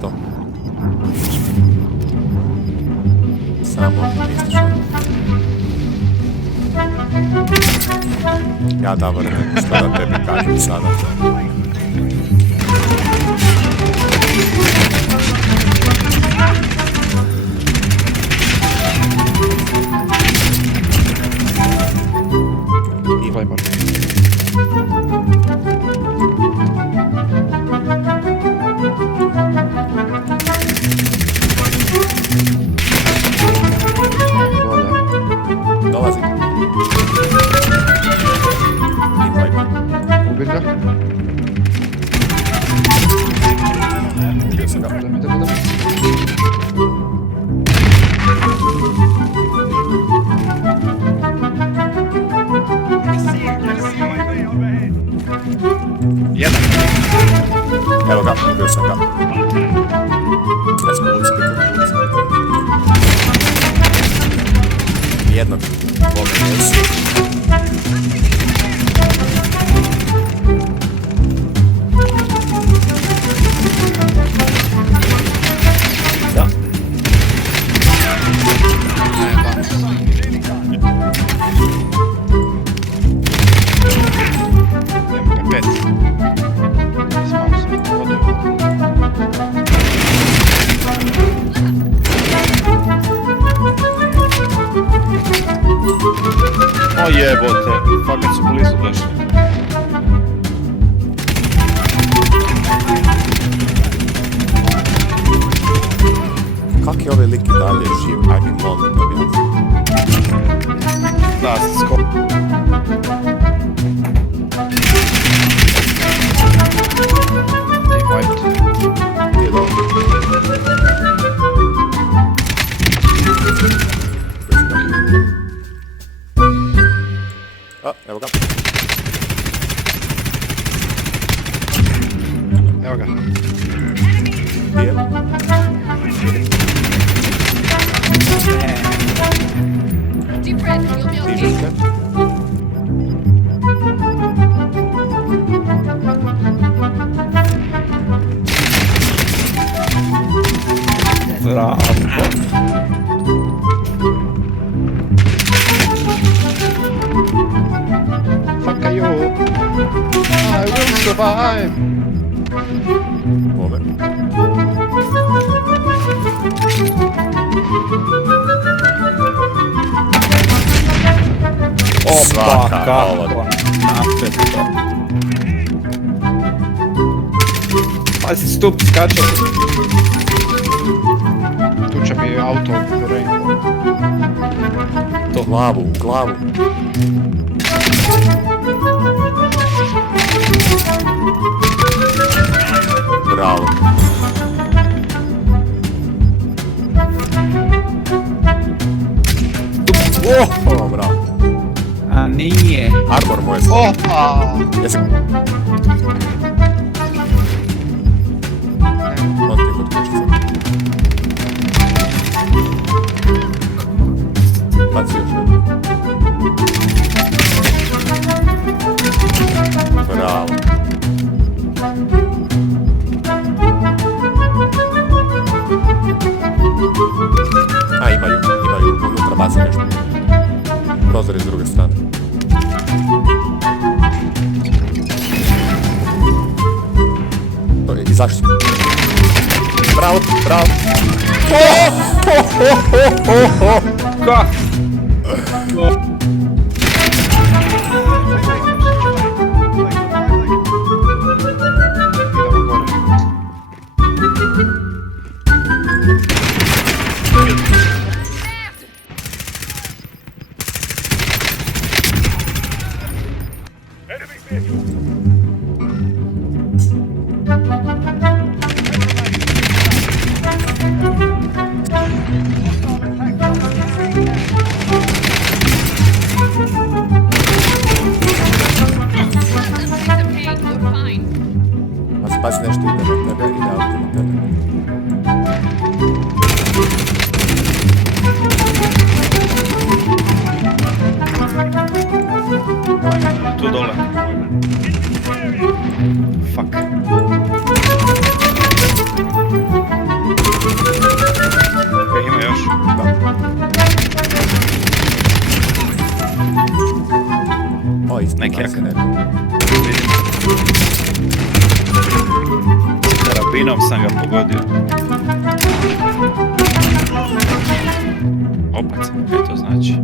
to. Samo optimistično. Ja Davore, ne šta da tebi kažem sada. I Viper. Dolazi. Invite. Ubim ga. Ubio sam ga. Idem. Jedan. Evo ga, ubio sam ga. Sve smo uspjeli. Jednog. Bome jesi. Da. MP5. S mouseom. O jebote, fakat su blizu došli. Kak je ovaj lik i dalje živ? Aj mi molim da bi... Da, skop. Invite. Nije dobro. A, evo ga. Evo ga. Nije. Deep red, you'll be okay. Dižete. Bravo. Fuck you. I will survive. Bome. Svaka kako? ova. Napeto. Pazi, stup skače. Tu će mi auto u rainbow. To glavu, u glavu. Bravo. Oh, bravo. A nije. Armor mu je slabo. Opa! Jesi... On ti kod kućica. Baci još jedno. Bravo. A, imaju, unutra baci nešto. Prozor je s druge strane. Izašli. Bravo, bravo. Ka? Idemo gore. Pazi nešto ide na tebe, ide auto na tebe. Neki nas se ne vidim. Karabinom sam ga pogodio. Opac, kaj to znači?